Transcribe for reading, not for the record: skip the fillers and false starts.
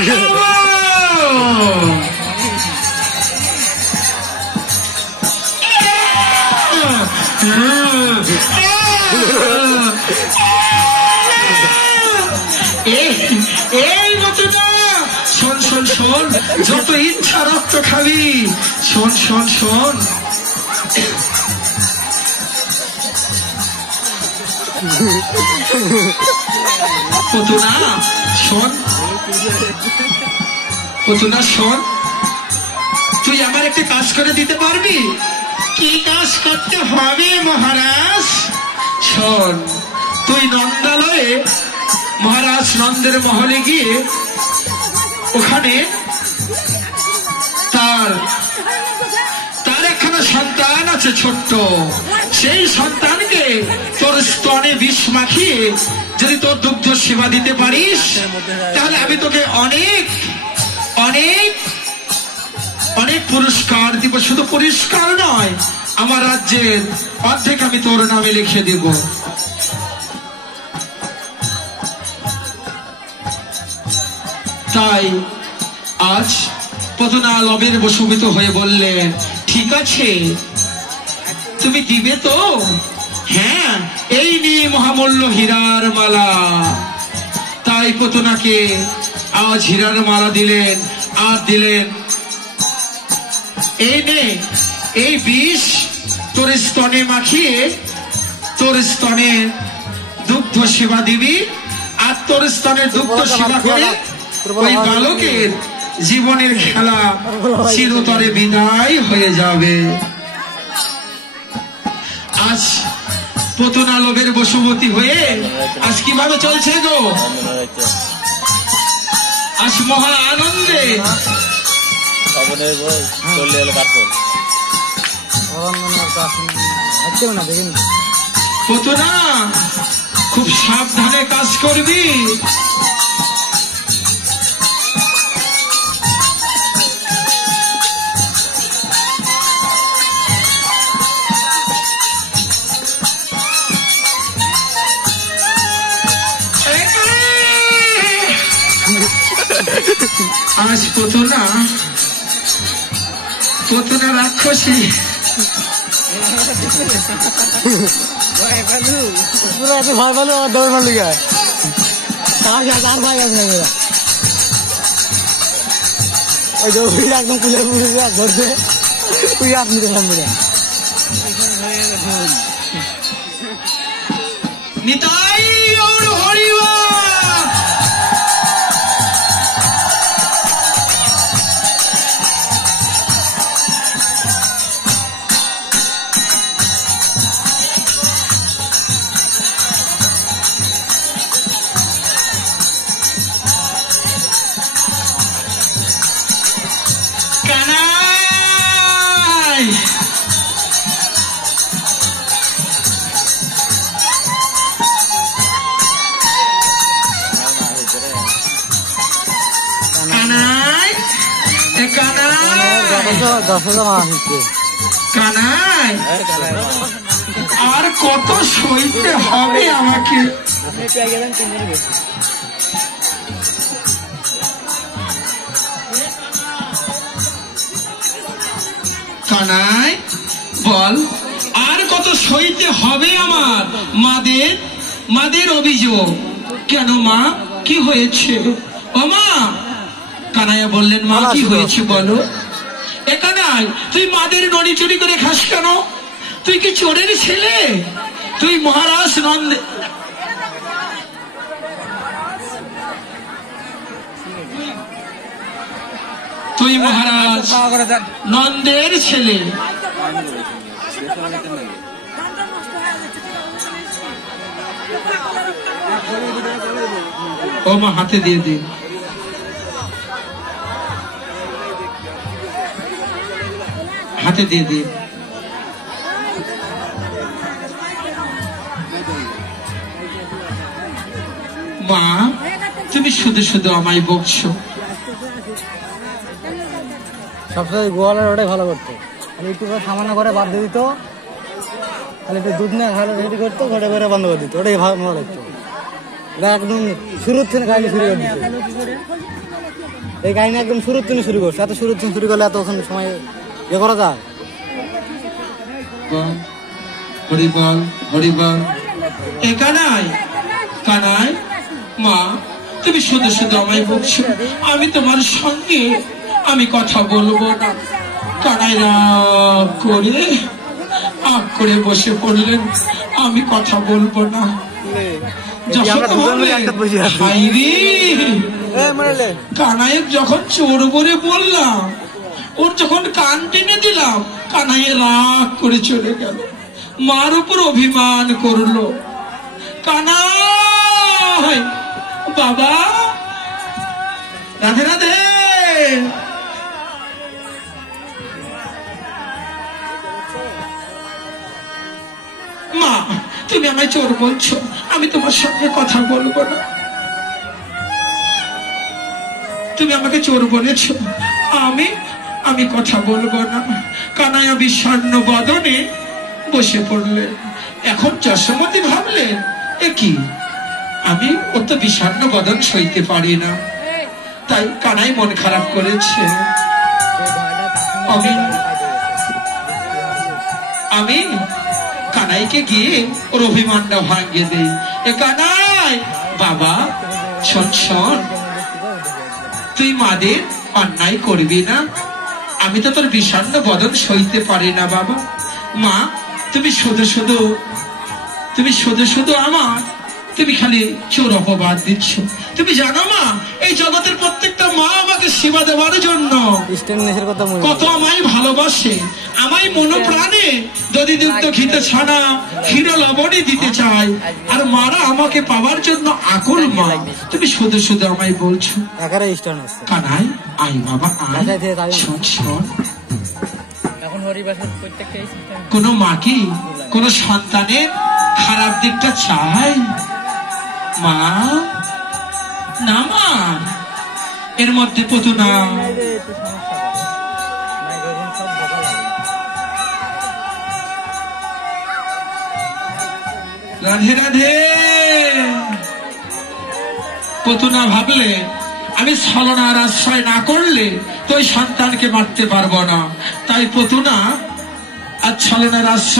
এই মতো না, শোন শোন শোন, যত ইচ্ছা রক্ত খাবি, শোন শোন শোন, পুতুনা শোন, পুতুনা শোন, তুই আমার একটা কাজ করে দিতে পারবি? কি কাজ করতে হবে মহারাজ? শোন, তুই নন্দালয়ে মহারাজ নন্দের মহলে গিয়ে ওখানে তার একখানা সন্তান আছে ছোট্ট, সেই সন্তানকে তোর স্তনে বিষ মাখিয়ে যদি তোর দুগ্ধ সেবা দিতে পারিস, তাহলে আমি তোকে অনেক অনেক অনেক পুরস্কার দিব। শুধু পুরস্কার নয়, আমার রাজ্যের অর্ধেক আমি তোর নামে লিখে দেব। তাই আজ পুতুনা লবের বশীভূত হয়ে বললেন, ঠিক আছে, তুমি দিবে তো? হ্যাঁ, এই নিয়ে মহামূল্য হীরার মালা। তাই পুতুনাকে আজ হীরার মালা দিলেন, আর দিলেন, এই নে, এই বিষ তোর স্তনে মাখিয়ে তোর স্তনে দুগ্ধ সেবা দিবি, আর তোর স্তনে দুগ্ধ সেবা করে ওই বালকের জীবনের খেলা চিরতরে বিদায় হয়ে যাবে। আজ পুতুনা লোভের বশবর্তী হয়ে আজ কিভাবে চলছে গো? আজ মহা আনন্দে পুতুনা, খুব সাবধানে কাজ করবি। আজ পুতুনা রাক্ষসী, নিতাই গৌর হরিবা। কানাই, আর কত সইতে হবে আমাকে? কানাই বল, আর কত সইতে হবে আমার? মাদের অভিযোগ। কেন মা, কি হয়েছে? ও মা। কানাইয়া বললেন, মা কি হয়েছে বলো? কানাই, তুই মাদের নড়ি চুরি করে খাস কেন? তুই কি চোরের ছেলে? তুই মহারাজ নন্দের ছেলে। ও মা, হাতে দিয়ে দিন। হাতে দিয়ে দিন। মা, তুমি শুধু শুধু আমায় বকছো। সবসময় গোয়ালের ওটাই ভালো করতো, একটু সামান্য করে বাদ দিয়ে দিত, তাহলে একটু দুধ না ভালো রেডি করতো, ঘরে বেড়ে বন্ধ করে দিত, ওটাই ভালো লাগতো। একদম শুরুর থেকে কাহিনী শুরু করে দিত। এই কাহিনী একদম শুরুর দিনে শুরু করছে, এত শুরুর দিন শুরু করলে এতক্ষণ সময় ইয়ে করা যায়। হরিবল হরিবল। এ কানাই, কানাই মা, তুমি শুধু শুধু আমায় বকছো, আমি তোমার সঙ্গে আমি কথা বলবো না। কানাই রাগ করে বসে পড়লেন, আমি কথা বলবো না। কানাইয়ের যখন চোর বলে বললাম, ওর যখন কান টেনে দিলাম, কানাইয়ে রাগ করে চলে গেল, মার উপর অভিমান করলো। কানাই বাবা, রাধে রাধে। মা, তুমি আমায় চোর বলছো, আমি তোমার সঙ্গে কথা বলবো না। তুমি আমাকে চোর বলেছো, আমি কথা বলবো না। কানাইয়া বিষণ্ণ বদনে বসে পড়লে। এখন যশোমতি ভাবলে, এ কি, আমি অত বিষণ্ণ বদন সইতে পারি না, তাই কানাই মন খারাপ করেছে। আমি কানাইকে গিয়ে ওর অভিমানটা ভাঙিয়ে দেই। এ কানাই বাবা, শোন শোন, তুই মাদের অন্যায় করবি না, আমি তো তোর বিষণ্ণ বদন সইতে পারি না বাবা। মা, তুমি শুধু শুধু আমার, তুমি খালি চোর অপবাদ দিচ্ছ। তুমি জানো মা, এই জগতের প্রত্যেকটা মা আমাকে সেবা দেওয়ার জন্য কত আমায় ভালোবাসে, আমায় মনোপ্রাণে দধি দুগ্ধ ঘিতে ছানা ক্ষীর লবণে দিতে চায়, আর মারা আমাকে পাওয়ার জন্য আকুল। মা, তুমি শুধু শুধু আমায় বলছো। কানাই আই বাবা, শোন শোন, কোন মা কি কোন সন্তানের খারাপ দিকটা চায়? মা না, মা এর মধ্যে পতু না। রাধে রাধে। পতু না ভাবলে, আমি ছলনার আশ্রয় না করলে তো ওই সন্তানকে মারতে পারবো না, তাই পতু না আর ছলনার আশ্রয়